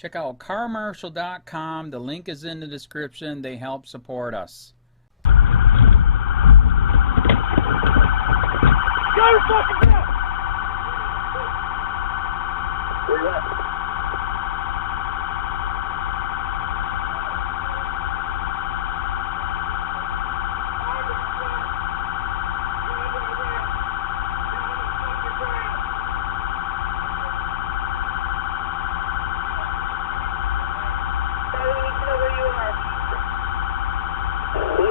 Check out carmarshal.com. The link is in the description. They help support us. Go fucking go! Where you at? We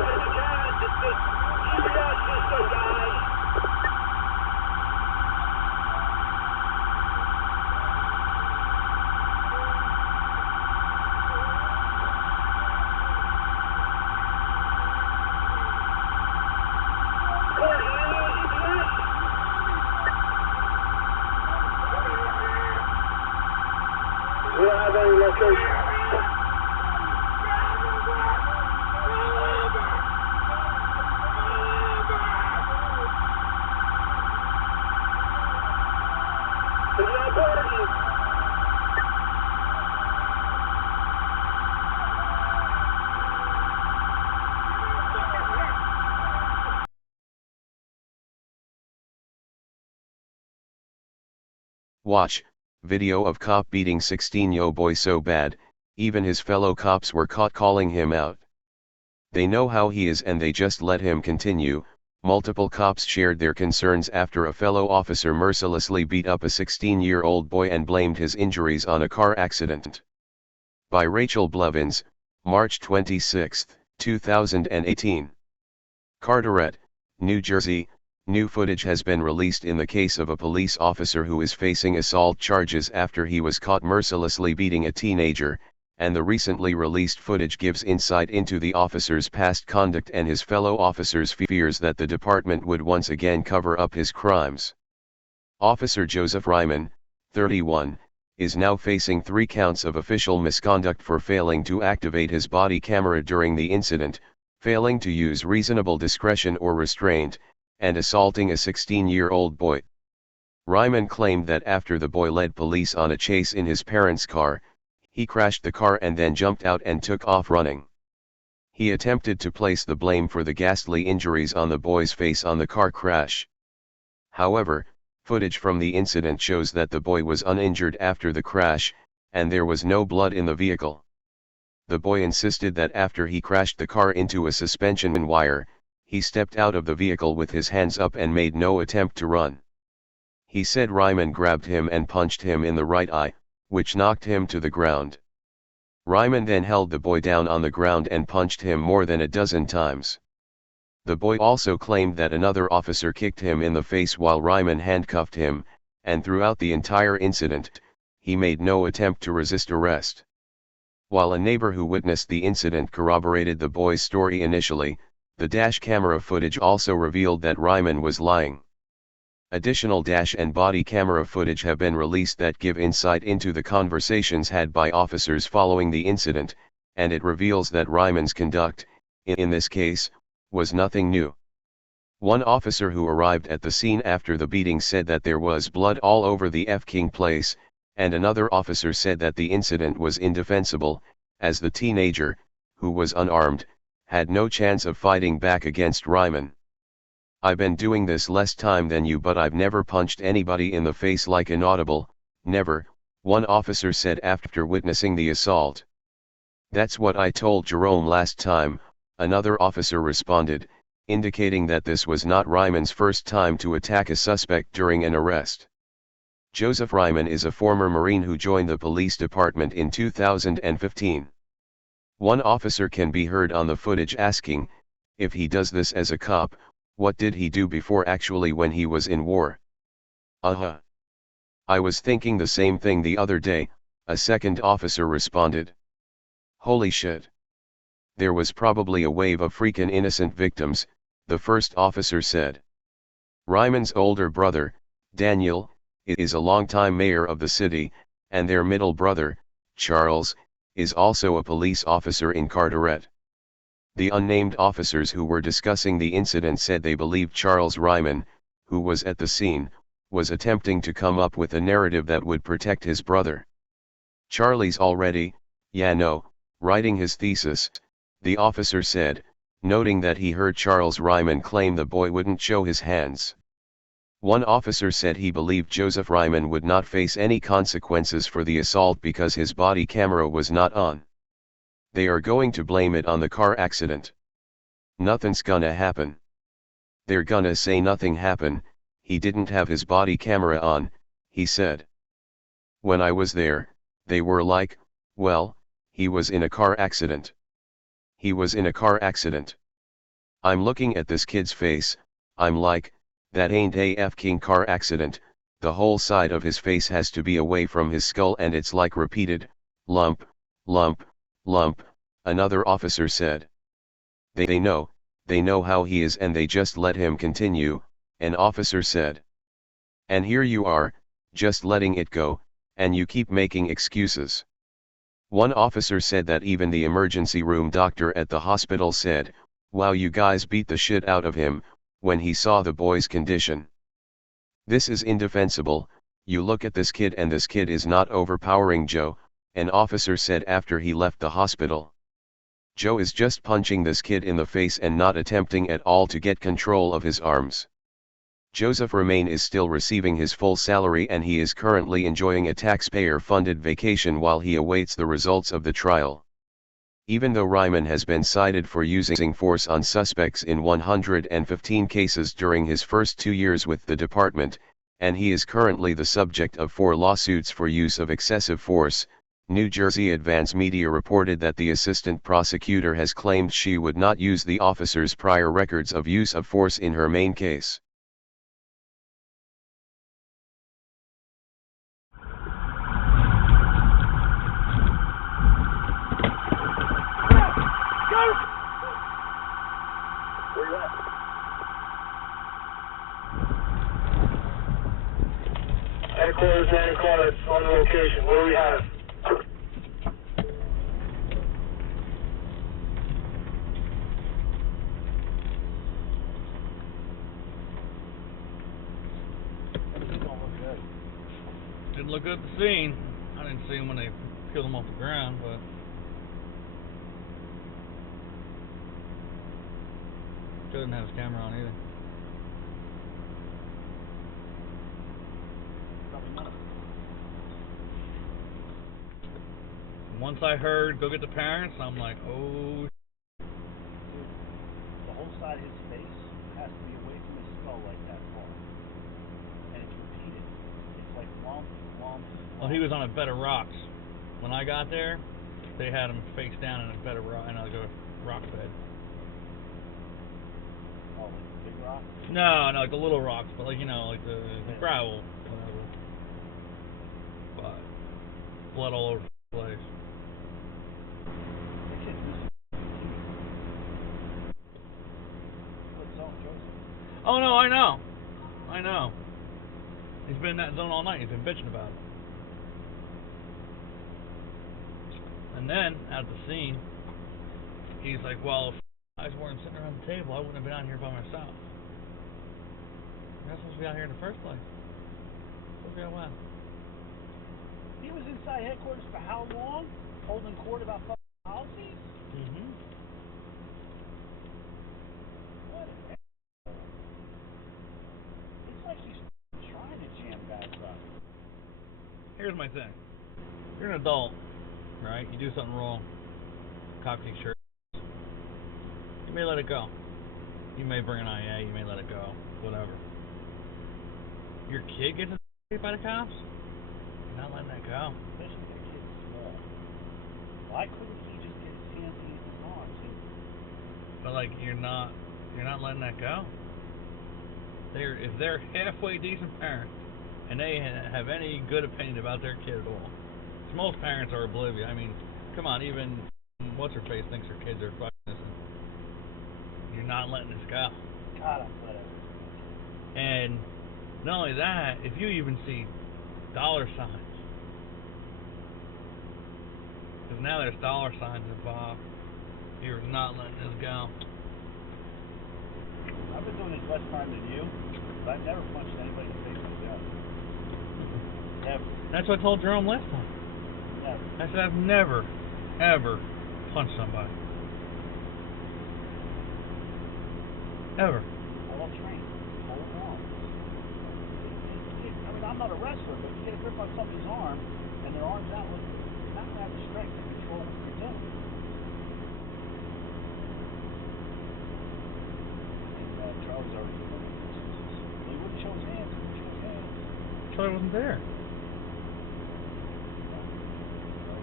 don't have any location. Watch, video of cop beating 16-year-old boy so bad, even his fellow cops were caught calling him out. They know how he is and they just let him continue. Multiple cops shared their concerns after a fellow officer mercilessly beat up a 16-year-old boy and blamed his injuries on a car accident. By Rachel Blevins, March 26, 2018. Carteret, New Jersey. New footage has been released in the case of a police officer who is facing assault charges after he was caught mercilessly beating a teenager, and the recently released footage gives insight into the officer's past conduct and his fellow officers' fears that the department would once again cover up his crimes. Officer Joseph Ryman, 31, is now facing 3 counts of official misconduct for failing to activate his body camera during the incident, failing to use reasonable discretion or restraint, and assaulting a 16-year-old boy. Ryman claimed that after the boy led police on a chase in his parents' car, he crashed the car and then jumped out and took off running. He attempted to place the blame for the ghastly injuries on the boy's face on the car crash. However, footage from the incident shows that the boy was uninjured after the crash, and there was no blood in the vehicle. The boy insisted that after he crashed the car into a suspension wire, he stepped out of the vehicle with his hands up and made no attempt to run. He said Ryman grabbed him and punched him in the right eye, which knocked him to the ground. Ryman then held the boy down on the ground and punched him more than a dozen times. The boy also claimed that another officer kicked him in the face while Ryman handcuffed him, and throughout the entire incident, he made no attempt to resist arrest. While a neighbor who witnessed the incident corroborated the boy's story initially, the dash camera footage also revealed that Ryman was lying. Additional dash and body camera footage have been released that give insight into the conversations had by officers following the incident, and it reveals that Ryman's conduct, in this case, was nothing new. One officer who arrived at the scene after the beating said that there was blood all over the King place, and another officer said that the incident was indefensible, as the teenager, who was unarmed, had no chance of fighting back against Ryman. "I've been doing this less time than you, but I've never punched anybody in the face like inaudible, never," one officer said after witnessing the assault. "That's what I told Jerome last time," another officer responded, indicating that this was not Ryman's first time to attack a suspect during an arrest. Joseph Ryman is a former Marine who joined the police department in 2015. One officer can be heard on the footage asking, if he does this as a cop, what did he do before actually when he was in war? I was thinking the same thing the other day, a second officer responded. Holy shit. There was probably a wave of freaking innocent victims, the first officer said. Ryman's older brother, Daniel, is a longtime mayor of the city, and their middle brother, Charles, is also a police officer in Carteret. The unnamed officers who were discussing the incident said they believed Charles Ryman, who was at the scene, was attempting to come up with a narrative that would protect his brother. Charlie's already, yeah no, writing his thesis, the officer said, noting that he heard Charles Ryman claim the boy wouldn't show his hands. One officer said he believed Joseph Ryman would not face any consequences for the assault because his body camera was not on. They are going to blame it on the car accident. Nothing's gonna happen. They're gonna say nothing happened, he didn't have his body camera on, he said. When I was there, they were like, well, he was in a car accident. He was in a car accident. I'm looking at this kid's face, I'm like, that ain't a f-king car accident, the whole side of his face has to be away from his skull and it's like repeated, lump, lump, lump, another officer said. They know how he is and they just let him continue, an officer said. And here you are, just letting it go, and you keep making excuses. One officer said that even the emergency room doctor at the hospital said, wow, you guys beat the shit out of him, when he saw the boy's condition. This is indefensible, you look at this kid and this kid is not overpowering Joe, an officer said after he left the hospital. Joe is just punching this kid in the face and not attempting at all to get control of his arms. Joseph Ryman is still receiving his full salary and he is currently enjoying a taxpayer-funded vacation while he awaits the results of the trial. Even though Ryman has been cited for using force on suspects in 115 cases during his first 2 years with the department, and he is currently the subject of 4 lawsuits for use of excessive force, New Jersey Advance Media reported that the assistant prosecutor has claimed she would not use the officer's prior records of use of force in her main case. Headquarters on the location. What do we have? Didn't look good at the scene. I didn't see him when they peeled him off the ground, but Joe didn't have his camera on either. Once I heard, go get the parents, I'm like, oh. The whole side of his face has to be away from his skull like that far. And it's repeated. It's like lump, lump. Well, he was on a bed of rocks. When I got there, they had him face down in a bed of rock, and like a rock bed. Oh, like the big rock? No, like the little rocks, but like, you know, like the gravel, whatever. But blood all over the place. Oh no, I know. He's been in that zone all night. He's been bitching about it. And then at the scene, he's like, "Well, if I weren't sitting around the table, I wouldn't have been out here by myself. You're not supposed to be out here in the first place. Supposed to be out west." He was inside headquarters for how long? Holding court about fucking policies? Mm-hmm. What an asshole. It's like he's trying to jam guys up. Here's my thing. You're an adult, right? You do something wrong. Cop takes your ass. You may let it go. You may bring an IA, you may let it go. Whatever. Your kid gets hit by the cops? You're not letting that go. Especially if the kid's small. Why couldn't he just get his hands and his arms? But like you're not letting that go. If they're halfway decent parents and they have any good opinion about their kid at all. Because most parents are oblivious. I mean, come on, even what's her face thinks her kids are fucking innocent. You're not letting this go. God, I'm glad. And not only that, if you even see dollar signs, because now there's dollar signs involved, you're not letting this go. I've been doing this less time than you, but I've never punched anybody in the face like that. Never. That's what I told Jerome last time. Never. I said, I've never, ever punched somebody. Ever. Well trained. Hold on. I mean, I'm not a wrestler, but you get a grip on somebody's arm, and their arm's out, with you're not going to have the strength to control what you're doing. And Charlie's already doing it. He wouldn't show his hands. He wouldn't show his hands. Charlie wasn't there.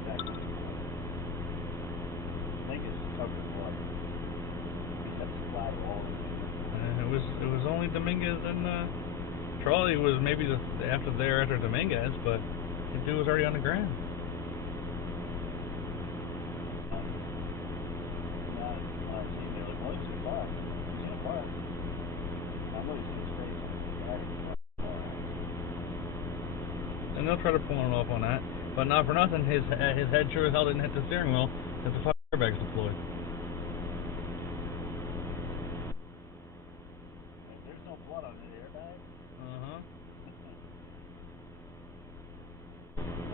Exactly. Niggas covered in blood. Except the splatter all over. It was only Dominguez and Charlie was maybe after Dominguez, but the dude was already on the ground. And they'll try to pull it off on that, but not for nothing. His head sure as hell didn't hit the steering wheel as the firebag's deployed. There's no blood on the airbag.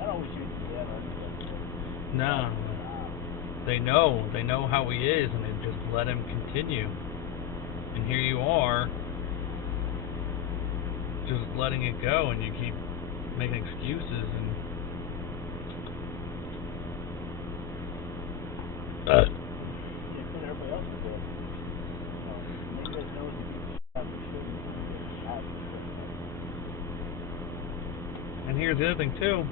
I don't wish you'd do that. No. They know how he is, and they just let him continue. And here you are, just letting it go, and you keep making excuses. And yeah, but everybody else is doing it. You guys know if you shot, you shouldn't. and here's the other thing too.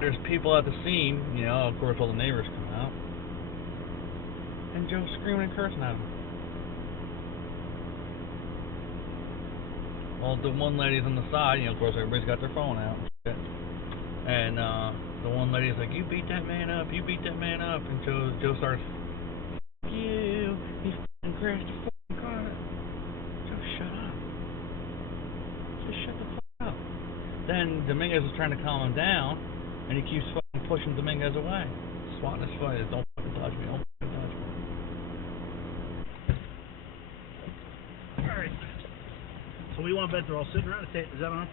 There's people at the scene, you know, of course all the neighbors come out, and Joe's screaming and cursing at him. Well, the one lady's on the side, you know, of course everybody's got their phone out and shit. And the one lady's like, you beat that man up, and Joe starts, you f***ing crashed the f***ing car. Joe, shut up. Just shut the f*** up. Then Dominguez is trying to calm him down, and he keeps fucking pushing Dominguez away. Swatting his face, don't fucking touch me, don't fucking touch me. Alright. So we want to bet they're all sitting around a table. Is that on?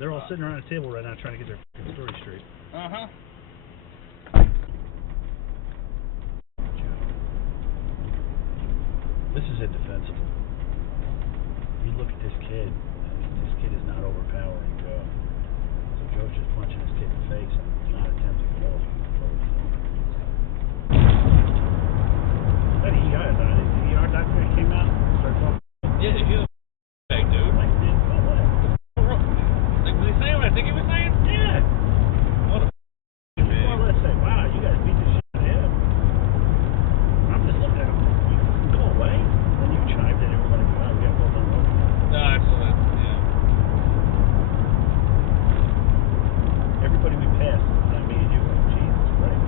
They're all sitting around a table right now trying to get their story straight. Uh-huh. This is indefensible. You look at this kid, this kid is not overpowering Joe. So Joe's just punching this kid in the face and not attempting at all to control his phone. That ER, the ER doctor that came out and started talking. Yeah, he was big dude. Like, man, what? Like, was he saying what I think he was saying? Yeah. What a More or less say, wow, you guys beat the shit out of him. I'm just looking at him like, you can go away. Then you chimed in and we're like, wow, we got both on road. No, excellent. Yeah. Everybody we passed, not me and you, like, Jesus Christ.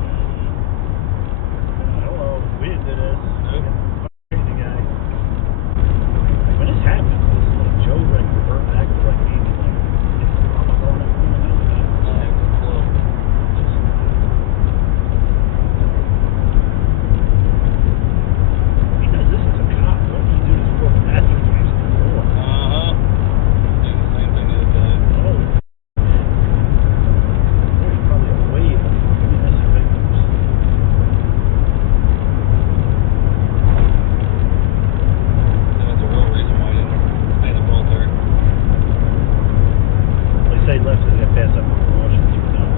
Hello, we didn't do this. Nope. Crazy guy. Like, when this happened, like, Joe, like, revert back to, like, me, like, I'm going up and doing this. He does this as a cop. What do you do this for? Master case before. Uh-huh. Doing the same thing the other day. Oh. There's probably a wave of innocent victims. That's a real reason why you didn't stay in the military. They say left to get passed up on promotions, you know.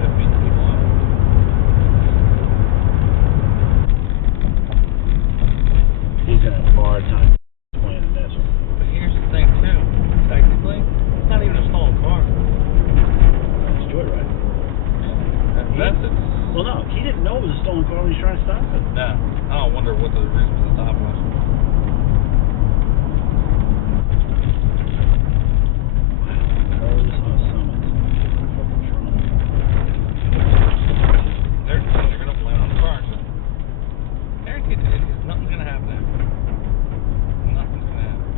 That beats people up. He's gonna have a hard time explaining this one. But here's the thing, too. Technically, it's not even a stolen car. It's joyride. That's it. Well, no, he didn't know it was a stolen car when he was trying to stop it. No. I don't wonder what the reason for the stop was. Oh, this on a summit. Fucking Trump. They're going to blame it on the car. So. Nothing's going to happen there. Nothing's going to happen.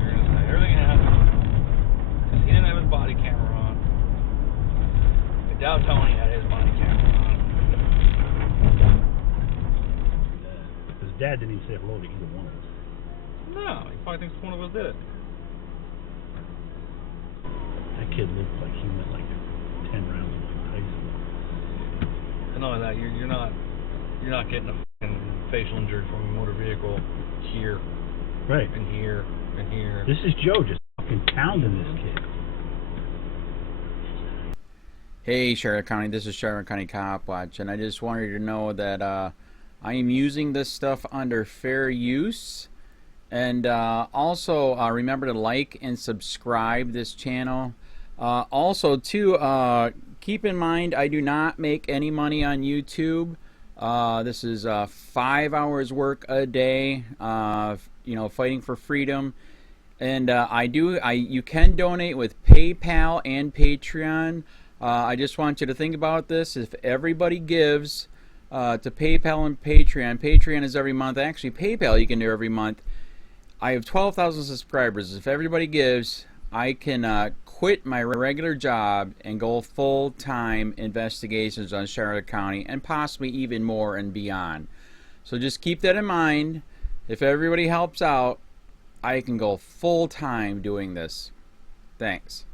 They're going to say everything happened because he didn't have his body camera on. I doubt Tony had his body camera on. His dad didn't even say hello to either one of us. No, he probably thinks one of us did it. kid looked like he went like 10 rounds of Mike Tyson. And not only that, you're not getting a fucking facial injury from a motor vehicle here, Right. and here, and here. This is Joe just fucking pounding this kid. Hey Charlotte County, this is Charlotte County Cop Watch, and I just wanted you to know that I am using this stuff under fair use. And also remember to like and subscribe this channel. Also too, keep in mind I do not make any money on YouTube. This is 5 hours work a day, you know, fighting for freedom. And you can donate with PayPal and Patreon. I just want you to think about this. If everybody gives to PayPal and Patreon, Patreon is every month. Actually, PayPal you can do every month. I have 12,000 subscribers. If everybody gives, I can quit my regular job and go full-time investigations on Charlotte County and possibly even more and beyond. So just keep that in mind. If everybody helps out, I can go full-time doing this. Thanks.